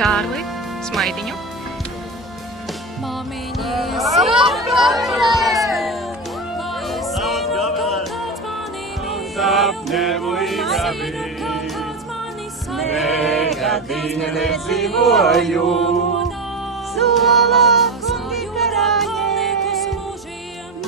Kārli, Smaidiņu. Sapņēmu īgavīt, nekad viņa nedzīvoju. Sola kungi karāņēs, nekad viņa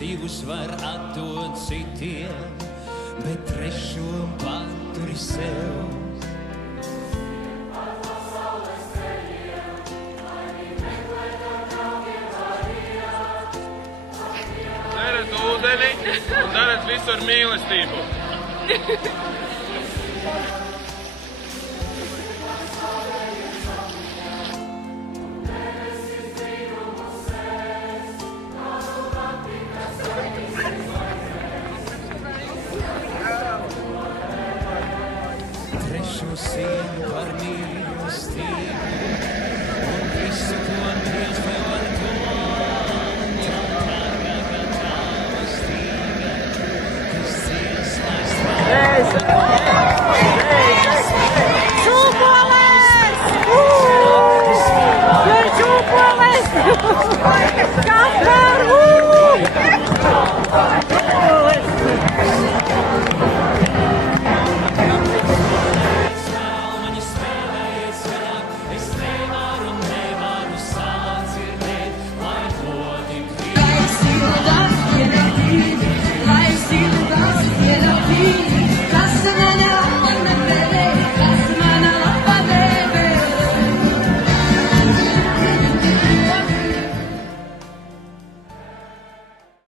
divus var atdot citiem, bet trešo paturi sev. Dzerat ūdeni un darat visu ar mīlestību. Trešo sienu par mīlestību, un visu, ko Dievs tev var dot. Tā tava stīga, kas dziesmās Čūpoles! Čūpoles! Kaspar!